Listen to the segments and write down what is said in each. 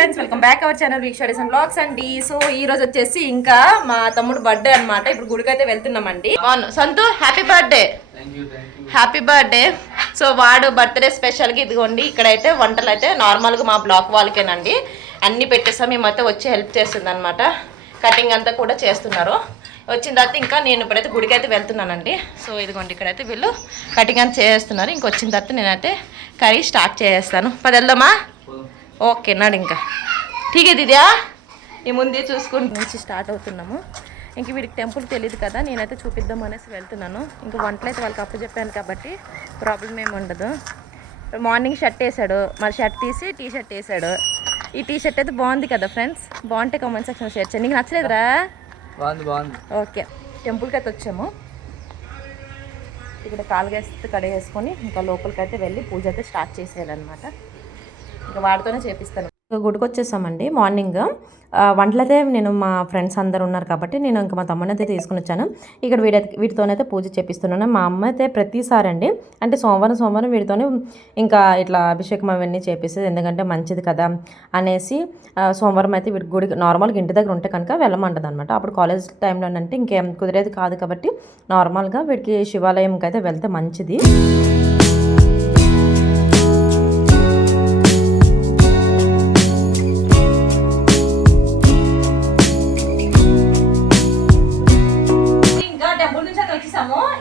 Friends, welcome back our channel week studies and blogs అండి. So ఈ రోజు వచ్చేసి ఇంకా మా తమ్ముడు బర్త్డే అన్నమాట. ఇప్పుడు గుడికి అయితే వెళ్తున్నామండి. సంతు happy birthday. Happy birthday. So వాడు బర్త్డే స్పెషల్గా ఇదిగోండి, ఇక్కడైతే వంటలు అయితే నార్మల్గా మా బ్లాక్ వాళ్ళకేనండి అన్నీ పెట్టేస్తాం. మేమైతే వచ్చి హెల్ప్ చేస్తుంది అనమాట. కటింగ్ అంతా కూడా చేస్తున్నారు. వచ్చిన తర్వాత ఇంకా నేను ఇప్పుడైతే గుడికి అయితే వెళ్తున్నానండి. సో ఇదిగోండి, ఇక్కడైతే వీళ్ళు కటింగ్ అంతా చేస్తున్నారు. ఇంకొచ్చిన తర్వాత నేనైతే కర్రీ స్టార్ట్ చేస్తాను. పది వెళ్దామా? ఓకే నాడు ఇంకా ఠీకే దిద్యా ఈ ముందే చూసుకుంటూ నుంచి స్టార్ట్ అవుతున్నాము. ఇంక వీడికి టెంపుల్ తెలియదు కదా, నేనైతే చూపిద్దాం అనేసి వెళ్తున్నాను. ఇంక వంటలు అయితే వాళ్ళకి అప్పు చెప్పాను కాబట్టి ప్రాబ్లం ఏమి ఉండదు. మార్నింగ్ షర్ట్ వేసాడు, మరి షర్ట్ తీసి టీ షర్ట్ వేసాడు. ఈ టీ షర్ట్ అయితే బాగుంది కదా ఫ్రెండ్స్, బాగుంటే కామెంట్ సెక్షన్ షేర్ చేయండి. నీకు నచ్చలేదురా? బాగుంది. ఓకే, టెంపుల్కి అయితే వచ్చాము. ఇక్కడ కాలుగేస్తే కడిగేసుకొని ఇంకా లోపలికి అయితే వెళ్ళి పూజ అయితే స్టార్ట్ చేసేయాలన్నమాట. ఇంకా వాడితోనే చేపిస్తాను. గుడికి వచ్చేసామండి. మార్నింగ్ వంటలు అయితే నేను మా ఫ్రెండ్స్ అందరు ఉన్నారు కాబట్టి నేను ఇంకా మా తమ్ముని అయితే తీసుకుని వచ్చాను. ఇక్కడ వీటితోనైతే పూజ చేపిస్తున్నాను. మా అమ్మ అయితే ప్రతిసారి అండి, అంటే సోమవారం వీటితోనే ఇంకా ఇట్లా అభిషేకం అవన్నీ చేపిస్తుంది. ఎందుకంటే మంచిది కదా అనేసి సోమవారం అయితే వీటి గుడికి నార్మల్గా ఇంటి దగ్గర ఉంటే కనుక వెళ్ళమంటది అనమాట. అప్పుడు కాలేజ్ టైంలోనంటే ఇంకేం కుదిరేది కాదు కాబట్టి నార్మల్గా వీటికి శివాలయంకి అయితే వెళ్తే మంచిది.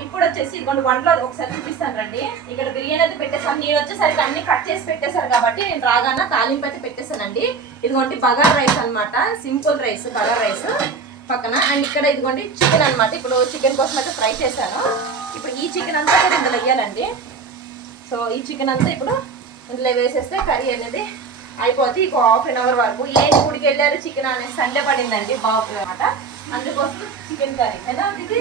ఇప్పుడు వచ్చేసి కొన్ని వంటలు ఒకసారి చూపిస్తాను రండి. ఇక్కడ బిర్యానీ అయితే పెట్టేసాను. నేను వచ్చేసరికి అన్ని కట్ చేసి పెట్టేశారు కాబట్టి నేను రాగానే తాలింపు అయితే పెట్టేశానండి. ఇదిగోండి బగార్ రైస్ అనమాట, సింపుల్ రైస్ బగార్ రైస్ పక్కన. అండ్ ఇక్కడ ఇదిగోండి చికెన్ అనమాట. ఇప్పుడు చికెన్ కోసం అయితే ఫ్రై చేశాను. ఇప్పుడు ఈ చికెన్ అంతా కూడా ఇందులో వేయాలండి. సో ఈ చికెన్ అంతా ఇప్పుడు ఇందులో వేసేస్తే కర్రీ అనేది అయిపోతుంది. ఇంకో ½ అవర్ వరకు ఏం గుడికి వెళ్ళారు చికెన్ అనేది సండే పడిందండి బాబు అనమాట. అందుకోసం చికెన్ కర్రీ కదా ఇది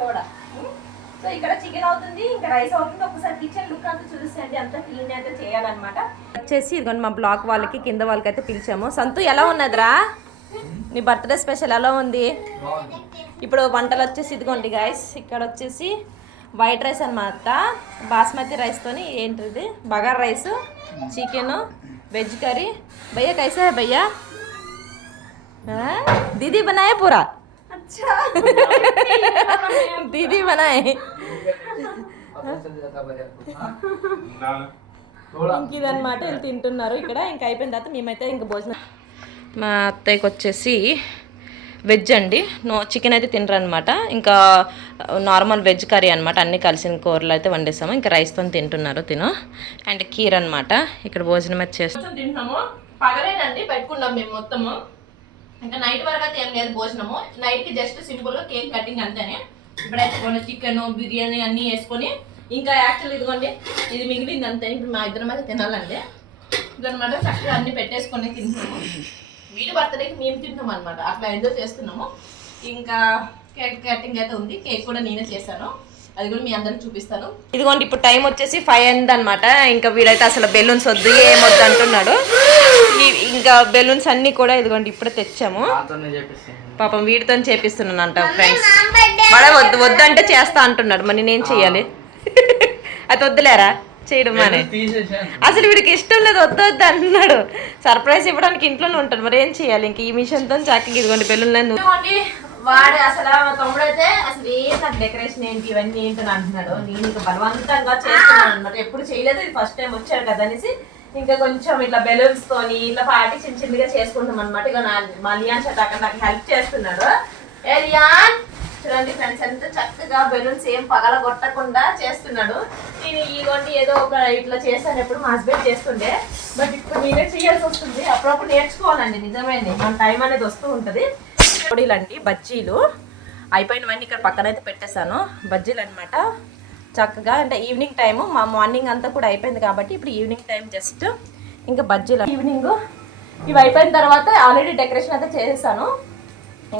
కూడా. సో ఇక్కడ చికెన్ అవుతుంది, ఇంకా రైస్ అవుతుంది. ఒకసారి కిచెన్ లుక్ అంతా చూసేయండి, అంతా క్లీన్ అయితే చేయాలన్నమాట. వచ్చేసి ఇదిగోండి మా బ్లాక్ వాళ్ళకి కింద వాళ్ళకి అయితే పిలిచాము. సంతు ఎలా ఉన్నదిరా నీ బర్త్డే స్పెషల్ ఎలా ఉంది? ఇప్పుడు వంటలు వచ్చేసి ఇదిగోండి గైస్, ఇక్కడ వచ్చేసి వైట్ రైస్ అనమాట, బాస్మతి రైస్తోని ఏంటిది bagara rice, chicken, veg curry. భయ్యా కైసా హై భయ్యా? दीदी बनाए पूरा? अच्छा दीदी बनाए. ఇంకిదనమాట వీళ్ళు తింటున్నారు ఇక్కడ. ఇంకా అయిపోయిన తర్వాత మేమైతే ఇంకా భోజనం. మా అత్తయ్యకి వచ్చేసి వెజ్ అండి, చికెన్ అయితే తినరు అనమాట. ఇంకా నార్మల్ వెజ్ కర్రీ అనమాట, అన్ని కలిసిన కూరలు అయితే వండేసాము. ఇంకా రైస్తో తింటున్నారు తిను. అండ్ కీర్ అనమాట. ఇక్కడ భోజనం అయితే చేస్తాం తింటున్నాము. పగలేనండి పెట్టుకున్నాం మేము మొత్తము. ఇంకా నైట్ వరకు అయితే ఏం లేదు భోజనము. నైట్కి జస్ట్ సింపుల్గా కేక్ కటింగ్ అంతేనే. ఇప్పుడైతే కొన్ని చికెన్ బిర్యానీ అన్నీ వేసుకొని ఇంకా యాక్చువల్ ఇదిగోండి ఇది మిగిలింది అంతే. ఇప్పుడు మా ఇద్దరం అయితే తినాలండి. ఇదనమాట చక్కగా అన్ని పెట్టేసుకొని తింటున్నాము. వీడి బర్త్డేకి మేము తింటాం అనమాట, అట్లా ఎంజాయ్ చేస్తున్నాము. ఇంకా కేక్ కటింగ్ అయితే ఉంది, కేక్ కూడా నేనే చేశాను, అది కూడా మీ అందరికి చూపిస్తాను. ఇదిగోండి ఇప్పుడు టైం వచ్చేసి 5 అయింది అనమాట. ఇంకా వీడైతే అసలు బెలూన్స్ వద్దు ఏమొద్దు అంటున్నాడు. ఇంకా బెలూన్స్ అన్ని కూడా ఇదిగోండి ఇప్పుడే తెచ్చాము. పాపం వీడితో చేపిస్తున్నాను అంట ఫ్రెండ్స్. వాడే వద్దు అంటే చేస్తా అంటున్నాడు, మరి నేనేం చెయ్యాలి? అది వద్దులేరా చేయడం అని. అసలు వీడికి ఇష్టం లేదు, వద్దు అంటున్నాడు. సర్ప్రైజ్ ఇవ్వడానికి ఇంట్లోనే ఉంటాడు, మరి ఏం చేయాలి? ఇంక ఈ మిషన్తో చక్కగా ఇదిగోండి బెలూన్లు. వాడు అసలు మా తమ్ముడైతే అసలు ఏం నాకు డెకరేషన్ ఏంటి ఇవన్నీ ఏంటని అంటున్నాడు. నేను ఇంకా బలవంతంగా చేస్తున్నాను అనమాట, ఎప్పుడు చేయలేదు, ఇది ఫస్ట్ టైం వచ్చాడు కదా అనేసి ఇంకా కొంచెం ఇట్లా బెలూన్స్ తోని ఇట్లా పార్టీ చిన్నగా చేసుకుంటాం అనమాట. ఇక మా లియాన్ షర్ట్ అక్కడ నాకు హెల్ప్ చేస్తున్నాడు. ఏ లియాన్ చూడండి ఫ్రెండ్స్, ఎంత చక్కగా బెలూన్స్ ఏం పగలగొట్టకుండా చేస్తున్నాడు. నేను ఇదిగోండి ఏదో ఒక ఇట్లా చేశాను, ఎప్పుడు మా హస్బెండ్ చేస్తుండే, బట్ ఇప్పుడు నేనే చేయాల్సి వస్తుంది. అప్పుడప్పుడు నేర్చుకోవాలండి, నిజమేండి మన టైం అనేది వస్తూ ఉంటుంది. పొడిలండి బజ్జీలు అయిపోయినవన్నీ ఇక్కడ పక్కన అయితే పెట్టేశాను. బజ్జీలు అనమాట చక్కగా, అంటే ఈవినింగ్ టైము, మా మార్నింగ్ అంతా కూడా అయిపోయింది కాబట్టి ఇప్పుడు ఈవినింగ్ టైం జస్ట్ ఇంకా బజ్జీలు. ఈవినింగ్ ఇవి అయిపోయిన తర్వాత ఆల్రెడీ డెకరేషన్ అయితే చేసేసాను.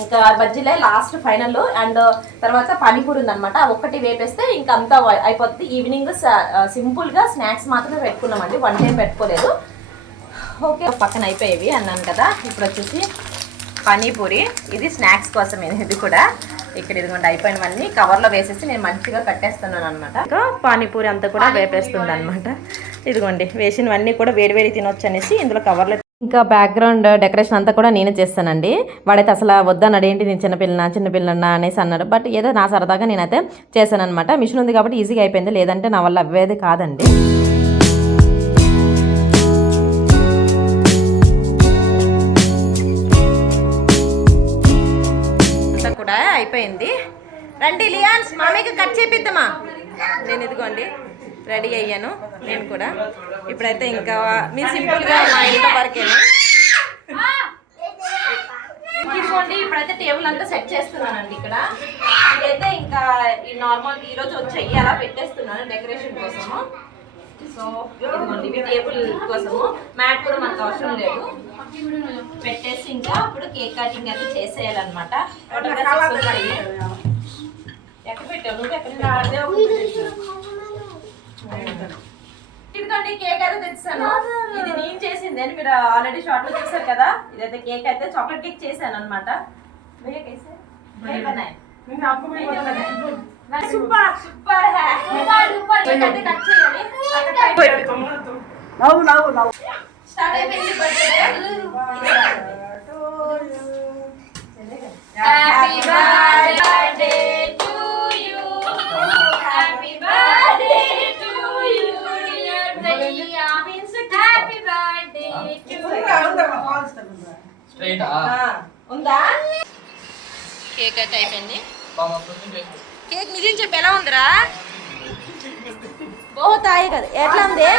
ఇంకా బజ్జీలే లాస్ట్ ఫైనల్. అండ్ తర్వాత పానీపూరి ఉందనమాట, ఒక్కటి వేపేస్తే ఇంకా అంతా అయిపోతుంది. ఈవినింగ్ సింపుల్గా స్నాక్స్ మాత్రమే పెట్టుకున్నామండి, వన్ టైం పెట్టుకోలేదు. ఓకే పక్కన అయిపోయేవి అన్నాను కదా. ఇప్పుడు వచ్చేసి పానీపూరి, ఇది స్నాక్స్ కోసం ఇది కూడా. ఇక్కడ ఇదిగోండి అయిపోయినవన్నీ కవర్లో వేసేసి నేను మంచిగా కట్టేస్తున్నాను అనమాట. ఇంకా పానీపూరి అంతా కూడా వేపేస్తుంది అనమాట. ఇదిగోండి వేసినవన్నీ కూడా వేడివేడి తినొచ్చు అనేసి ఇందులో కవర్లో. ఇంకా బ్యాక్గ్రౌండ్ డెకరేషన్ అంతా కూడా నేనే చేస్తానండి. వాడైతే అసలు వద్దన్నాడు, ఏంటి నేను చిన్నపిల్లన్నా అనేసి అన్నాడు. బట్ ఏదో నా సరదాగా నేనైతే చేశాను అనమాట. మిషన్ ఉంది కాబట్టి ఈజీగా అయిపోయింది, లేదంటే నా వల్ల అవ్వేది కాదండి. అంతా కూడా అయిపోయింది. రండి లియాన్స్, మామయ్యకి కట్ చేపిద్దామా. నేను ఇదిగోండి రెడీ అయ్యాను నేను కూడా. ఇప్పుడైతే ఇంకా మీ సింపుల్గా మా ఇంట్లో వరకేనా. ఇదిగోండి ఇప్పుడైతే టేబుల్ అంతా సెట్ చేస్తున్నానండి. ఇక్కడ ఇదైతే ఇంకా ఈ నార్మల్ ఈరోజు వచ్చాయి అలా పెట్టేస్తున్నాను డెకరేషన్ కోసము. సో ఇదిగోండి ఇవి టేబుల్ కోసము. మ్యాట్ కూడా మనకు అవసరం లేదు, పెట్టేసి ఇంకా అప్పుడు కేక్ కటింగ్ అయితే చేసేయాలన్నమాట. ఎక్కడ పెట్టావు నువ్వు? ఎక్కడ ఇదిగోండి కేక్ అయితే తెచ్చాను. ఇది నేను చేసింది అని మీరు ఆల్రెడీ షార్ట్ లో చూసారు కదా. ఇదైతే కేక్ అయితే చాక్లెట్ కేక్ చేశాను అనమాట. సూపర్ సూపర్ స్టార్ట్ అయిపోయింది. Happy birthday to you, happy birthday to you dear భయ్యా, హ్యాపీ బర్త్డే టు స్ట్రైట్ ఉందా. కేక్ అయితే అయిపోయింది. కేక్ నిజం చెప్పి ఎలా ఉందిరా? బహుత్ ఆయి కదా. ఎట్లా ఉంది?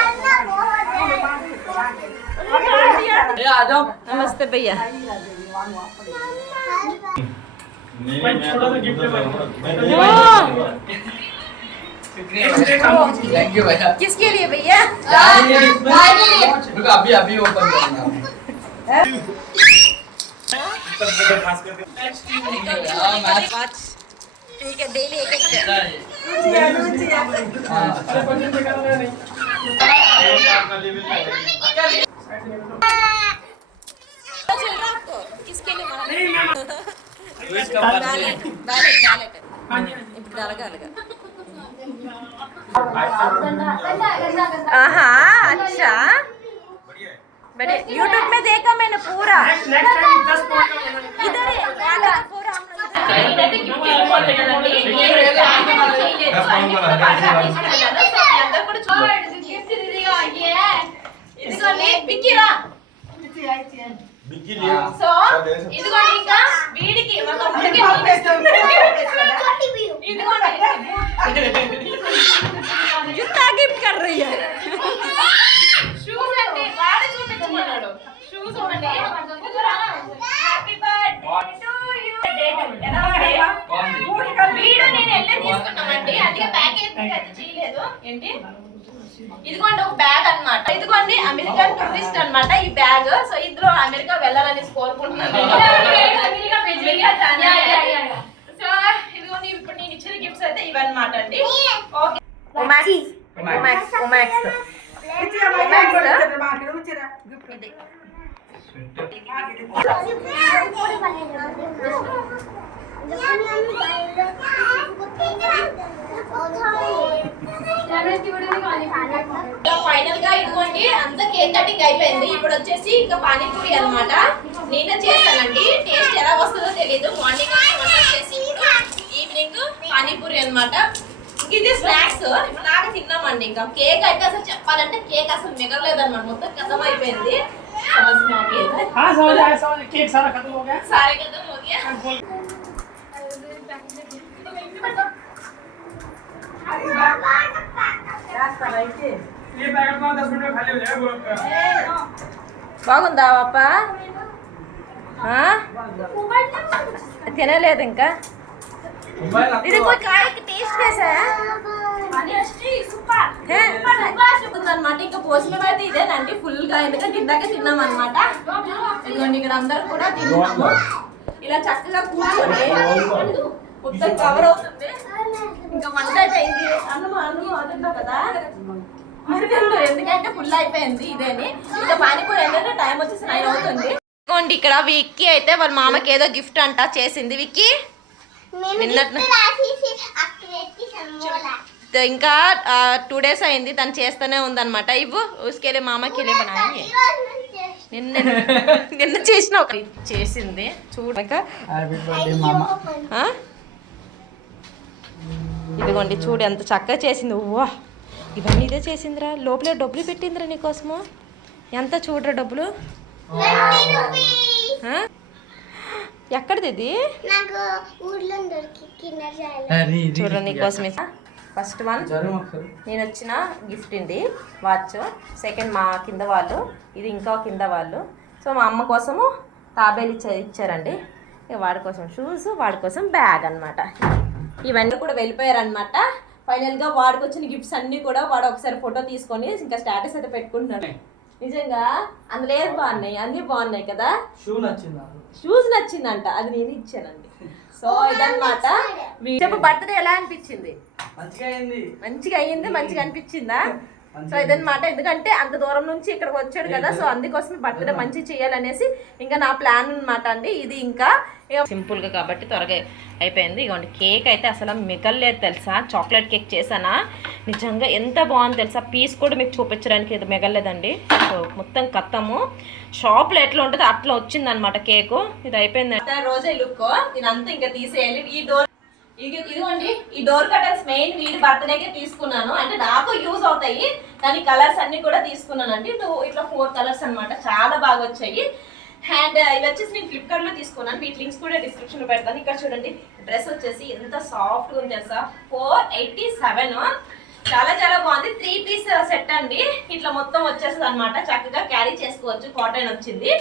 నమస్తే భయ్యా. किसके लिए भैया? अभी अभी ओपन करना। ठीक है डेली एक किसके लिए ఇప్పుడు అలగా आहा अच्छा बड़े यूट्यूब में देखा मैंने पूरा इधर है पूरा సో ఇదిగోండి ఇంకా వీడికి మా తమ్ముడికి జుత్తా గిఫ్ట్ कर रही है షూస్ అంటే వాడు చూపించుకున్నాడు. షూస్ అంటే happy birthday to you date ఎలా ఉంది? వీడు నేను ఎల్లే తీసుకున్నామండి, అందుకే ప్యాకేజ్ అయితే చేయలేదు. ఏంటి ఇదిగోండి ఒక బ్యాగ్ అన్నమాట. ఇదిగోండి అమెరికన్ టూరిస్ట్ అన్నమాట ఈ బ్యాగ్. సో ఇందులో అమెరికా వెళ్ళాలని కోరుకుంటున్నాను. సో ఇదిగోండి ఇప్పుడు నేను ఇచ్చిన గిఫ్ట్స్ అయితే ఇవన్నమాట అండి. ఓకే ఫైనల్ గా ఇదిగోండి అంతా కేక్ కటింగ్ అయిపోయింది. ఇప్పుడు వచ్చేసి ఇంకా పానీపూరి అన్నమాట. నేనే చేస్తానండి, టేస్ట్ ఎలా వస్తుందో తెలియదు. మార్నింగ్ చేసి ఈవినింగ్ పానీపూరి అన్నమాట. ఇది స్నాక్స్ ఇప్పుడు నాకు తిన్నామండి. ఇంకా కేక్ అయితే అసలు చెప్పాలంటే కేక్ అసలు మిగలలేదు అనమాట, మొత్తం ఖతం అయిపోయింది. సారే ఖతం हो गया. బాగుందా పాప? తినలేదు ఇంకా. ఇది कोई काय की टेस्ट कैसा है? అనమాట. ఇంకా భోజనం అయితే ఇదేనండి ఫుల్ గా, ఎందుకంటే ఇందాకే తిన్నాం అనమాట. ఇదిగోండి ఇక్కడ అందరూ కూడా తిన్నాము. ఇలా చక్కగా కూర్చోండి, మొత్తం కవర్ అవుతుంది. ఇంకా వంట అయితే అయింది. అన్నం అదుంటావు కదా అరగంలో, ఎందుకంటే ఫుల్ అయిపోయింది ఇదేని. ఇంకా పానీపూరి ఏంటంటే టైం వచ్చేసి 9 అవుతుంది. ఇక్కడ విక్కీ అయితే వాళ్ళ మామకి ఏదో గిఫ్ట్ అంట చేసింది. విక్కీ ఇంకా 2 days అయింది తను చేస్తూనే ఉందన్నమాట. ఇవ్వు ఊసుకెళ్ళి మామకి వెళ్ళి బనాయి నిన్న చేసిన ఒక చేసింది చూడక. ఇదిగోండి చూడు ఎంత చక్కగా చేసింది. వా ఇవన్నీ ఇదే చేసిందిరా. లోపలే డబ్బులు పెట్టిందిరా నీకోసము. ఎంత చూడరా డబ్బులు. ఎక్కడిది ఇది చూడరా నీకోసమే. ఫస్ట్ వన్ నేను వచ్చిన గిఫ్ట్ అండి వాచ్. సెకండ్ మా కింద వాళ్ళు, ఇది ఇంకా కింద వాళ్ళు. సో మా అమ్మ కోసము తాబేలు ఇచ్చారండి. ఇక వాడి కోసం షూస్, వాడి కోసం బ్యాగ్ అనమాట. ఇవన్నీ కూడా వెళ్ళిపోయారనమాట. ఫైనల్గా వాడికి వచ్చిన గిఫ్ట్స్ అన్నీ కూడా వాడు ఒకసారి ఫోటో తీసుకొని ఇంకా స్టేటస్ అయితే పెట్టుకుంటున్నాడు. నిజంగా అందులో ఏది బాగున్నాయి, అన్నీ బాగున్నాయి కదా. షూస్ నచ్చిందంట, అది నేను ఇచ్చానండి. సో ఇదన్నమాట. చెప్పు బర్త్డే ఎలా అనిపించింది? మంచిగా అయ్యింది. మంచిగా అనిపించిందా? సో ఇదన్నమాట. ఎందుకంటే అంత దూరం నుంచి ఇక్కడికి వచ్చాడు కదా, సో అందుకోసం బర్త్డే మంచిగా చేయాలనేసి ఇంకా నా ప్లాన్ అనమాట అండి. ఇది ఇంకా సింపుల్గా కాబట్టి త్వరగా అయిపోయింది. ఇగోండి కేక్ అయితే అసలు మిగలలేదు తెలుసా. చాక్లెట్ కేక్ చేశానా, నిజంగా ఎంత బాగుంది తెలుసా. పీస్ కూడా మీకు చూపించడానికి ఇది మిగలలేదండి. సో మొత్తం కత్తము షాప్లో ఎట్లా ఉంటుందో అట్లా వచ్చిందనమాట కేకు. ఇది అయిపోయింది. రోజే లుక్ ఇదంతా ఇంకా తీసేయాలి. ఈ డోర్ ఇదిగోండి ఈ డోర్ కటర్స్ మెయిన్ వీడి బర్త్డేకే తీసుకున్నాను. అంటే నాకు యూజ్ అవుతాయి కానీ కలర్స్ అన్ని కూడా తీసుకున్నానండి. ఇట్లా 4 కలర్స్ అనమాట. చాలా బాగా వచ్చాయి. అండ్ ఇవి వచ్చేసి నేను ఫ్లిప్కార్ట్లో తీసుకున్నాను. వీటి లింక్స్ కూడా డిస్క్రిప్షన్లో పెడతాను. ఇక్కడ చూడండి డ్రెస్ వచ్చేసి ఎంత సాఫ్ట్గా ఉంది తెలుసా. 487 చాలా చాలా బాగుంది. 3 పీస్ సెట్ అండి. ఇట్లా మొత్తం వచ్చేస్తుంది అనమాట. చక్కగా క్యారీ చేసుకోవచ్చు. కాటన్ వచ్చింది.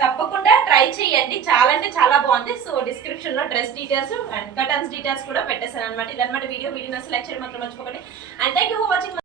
తప్పకుండా ట్రై చేయండి. చాలా అంటే చాలా బాగుంది. సో డిస్క్రిప్షన్ లో dress details and curtains details కూడా పెట్టేశాను అనమాట. ఇదన్నమాట వీడియో నచ్చితే లైక్ చేయడం మాత్రం మర్చిపోకండి. And thank you.